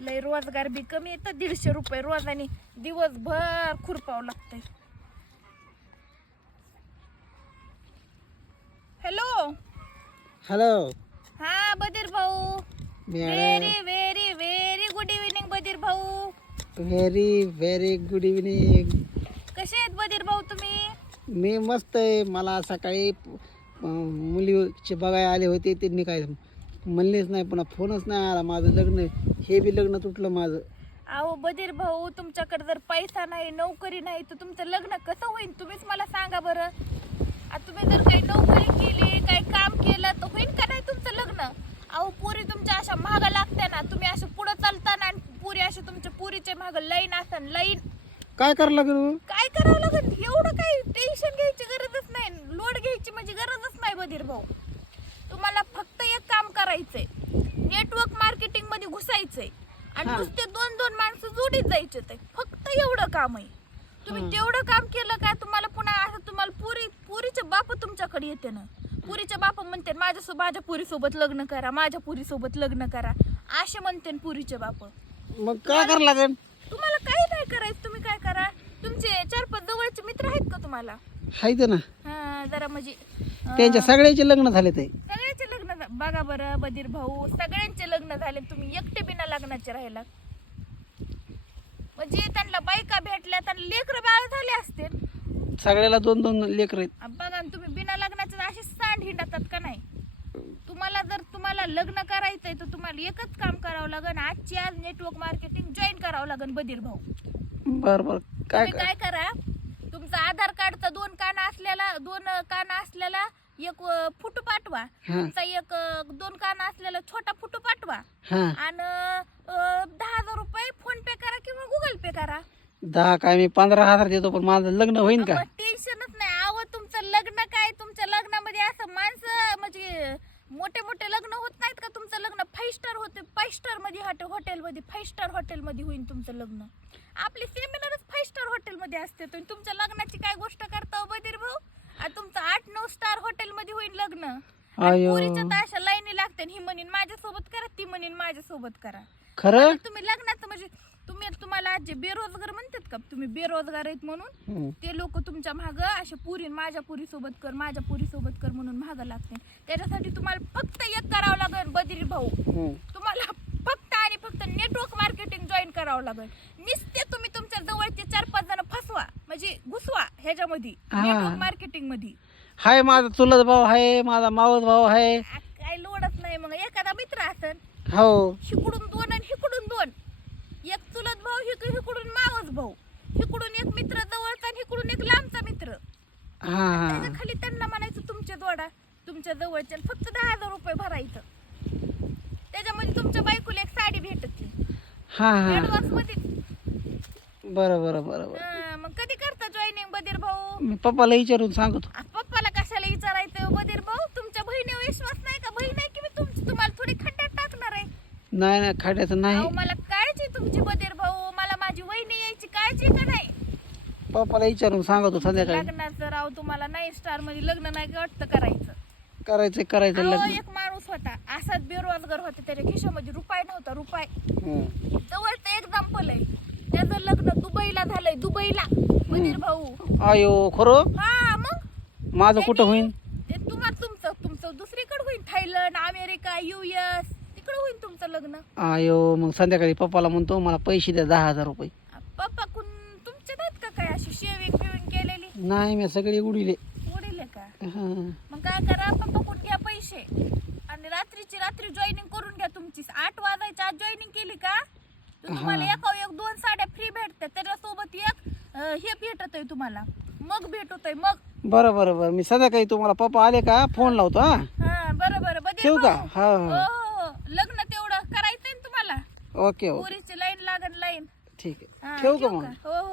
लय रोजगार बी कमी येतं दीडशे रुपये रोज आणि दिवसभर खुरपावं लागतंय. हॅलो हॅलो हा बधीर भाऊ. Very very very good evening बधीर भाऊ. व्हेरी व्हेरी गुड इव्हिनिंग कसे आहेत बधीर भाऊ तुम्ही? मी मस्त आहे. मला सकाळी अं, मुलीचे बघायला आले होते त्यांनी काय म्हणलेच नाही पुन्हा फोनच नाही आला माझं लग्न. हे बी लग्न तुटलं माझं. अहो बधीर भाऊ तुमच्याकडे जर पैसा नाही नोकरी नाही तर तुमचं लग्न कसं होईल तुम्हीच मला सांगा बरं. तुम्ही जर काही नोकरी केली काही काम केलं तर होईल का नाही तुमचं लग्न? अहो पुरी तुमच्या अशा महाग लागत्या ना. तुम्ही असे पुढं चालताना आणि पुरी असे तुमच्या पुरीचे महाग लाईन असन लाईन. काय करावं लागेल? काय करावं लागेल? एवढं काही टेन्शन घ्यायची गरजच नाही लोड घ्यायची म्हणजे गरजच नाही बधीर भाऊ तुम्हाला फक्त एक काम करायचंय नेटवर्क मार्केटिंगमध्ये घुसायचंय आणि हा. नुसते दोन दोन माणसं जोडीत जायचे ते. फक्त एवढं काम आहे. तुम्ही. तेवढं काम केलं का तुम्हाला पुन्हा असं तुम्हाला पुरी पुरीचे बाप तुमच्याकडे येते ना. पुरीचे बाप म्हणते माझ्या माझ्या पुरीसोबत लग्न करा माझ्या पुरीसोबत लग्न करा. असे म्हणते पुरीचे बाप. मग काय करावं लागेल? तुम्हाला काही नाही करायचं तुम्ही काय करा? तुमचे चार पाच जवळचे मित्र आहेत का तुम्हाला? हायत ना. हा, जरा म्हणजे अं, त्यांच्या सगळ्याचे लग्न झाले ते. झा- बघा बरं बधीर भाऊ सगळ्यांचे लग्न झाले तुम्ही एकटे बिना लग्नाचे राहिला म्हणजे त्यांना बायका भेटल्या त्यांना लेकर बाळ झाले असते सगळ्याला दोन दोन लेकर आहेत. बघा ना तुम्ही बिना लग्नाचे असे सांड हिंडतात का नाही? तुम्हाला जर तुम्हाला लग्न करायचंय तर तुम्हाला एकच काम करावं लागेल आजची आज नेटवर्क मार्केटिंग जॉईन करावं लागेल बधीर भाऊ. बर बर. काय तुम्ही काय करा? तुमचा आधार कार्डचा दोन काना असलेला दोन काना असलेला एक अ, फोटो पाठवा. हा. तुमचा एक अ, दोन काना असलेला छोटा फोटो पाठवा. हा. आणि अ, दहा हजार रुपये फोन पे करा किंवा गुगल पे करा. दहा काय मी पंधरा हजार देतो पण माझं लग्न होईन का? टेन्शनच नाही. आव तुमचं लग्न काय? तुमच्या लग्नामध्ये असं माणसं म्हणजे मोठे मोठे लग्न होत नाहीत का? तुमचं लग्न फाईव्ह स्टार होते. फाईव्ह स्टारमध्ये हॉटेल हॉटेलमध्ये फाईव्ह स्टार हॉटेलमध्ये होईल तुमचं लग्न. आपले सेमिनारच फाईव्ह स्टार हॉटेलमध्ये असते. तुम्ही तुमच्या लग्नाची काय गोष्ट करता हो बधीर भाऊ? आणि तुमचं आठ नऊ स्टार हॉटेलमध्ये होईल लग्न. आयो. पोरीच्या तर अशा लाईनी लागते ही म्हणीन माझ्यासोबत करा ती म्हणीन माझ्यासोबत करा खरं आणि तुम्ही लग्नाचं म्हणजे तुम्ही तुम्हाला आज जे बेरोजगार म्हणतात का तुम्ही बेरोजगार आहेत म्हणून. ते लोक तुमच्या माग असे पुरी माझ्या पुरी सोबत कर माझ्या पुरी सोबत कर म्हणून माग लागते त्याच्यासाठी तुम्हाला फक्त एक करावं लागेल बदिरी भाऊ. तुम्हाला फक्त आणि फक्त नेटवर्क मार्केटिंग जॉईन करावं लागेल नुसते तुम्ही तुमच्या जवळचे चार पाच जण फसवा म्हणजे घुसवा ह्याच्यामध्ये. नेटवर्क मार्केटिंगमध्ये हाय माझा चुलत भाऊ आहे माझा मावस भाऊ आहे आ, काय लोडच नाही मग. एखादा मित्र असेल हो. हिकडून दोन आणि हिकडून दोन. एक चुलत भाऊ हिक हिकडून मावस भाऊ. हिकडून एक मित्र जवळचा आणि हिकडून एक लांबचा मित्र. हा त्याच्याखाली त्यांना म्हणायचं तुमच्या जोडा तुमच्या जवळच्या फक्त दहा हजार रुपये भरायचं त्याच्यामध्ये तुमच्या बायकोला एक साडी भेटत हा हा. ऍडव्हान्समध्ये. बरं बरं बरं बरं. मग कधी करता जॉईनिंग बधीर भाऊ? मी पप्पाला विचारून सांगतो आ, पप्पाला कशाला विचारायचं हो, बधीर भाऊ तुमच्या बहिणीवर विश्वास नाही का बहीण आहे की मी तुमची तुम्हाला थोडी खड्ड्यात टाकणार आहे नाही नाही खाड्याचं नाही. अहो मला काळजी तुमची बधीर भाऊ. मला माझी वहिनी यायची. काळजी का नाही? पप्पाला विचारून सांगतो संध्याकाळी. लग्नाचं राव तुम्हाला नाही स्टारमध्ये लग्न नाही वाटतं करायचं? करायचं करायचं अहो, लग्न. एक माणूस होता. असाच बेरोजगार होता. त्याच्या खिशामध्ये रुपये नव्हता रुपये. जवळचं एक्झाम्पल आहे. त्याचं लग्न दुबईला झालंय दुबईला. बधीर भाऊ. आयो खरं? हा मग? माझं कुठं होईन? ते तुम्हाला तुमचं तुमचं दुसरीकडे होईल थायलंड अमेरिका युएस होईल तुमचं लग्न? आयो मग संध्याकाळी पप्पाला म्हणतो मला पैसे द्या दहा हजार रुपये. पप्पा कुण तुमचे नाहीत का काय अशी शेविंग फिविंग केलेली? नाही मी सगळे उडीले. उडीले का? हा. मग काय करा पप्पा कुण घ्या पैसे. आणि रात्रीची रात्री जॉईनिंग करून घ्या तुमची. आठ वाजायच्या आज जॉईनिंग केली का तर तुम्हाला हा. एका एक दोन साड्या फ्री भेटतात त्याच्यासोबत एक अं, हे भेटत आहे तुम्हाला. मग भेटत आहे मग. बरं बरं बरं. मी संध्याकाळी तुम्हाला पप्पा आले का फोन लावतो हा. हा बरं ठेवू का? भाऊ. हा, हो हा. हो हो लग्न तेवढं करायचंय ना तुम्हाला ओके ओके. पोरीची लाईन लागन लाईन. ठीक हा, आहे ठेवू का मग? का? हो.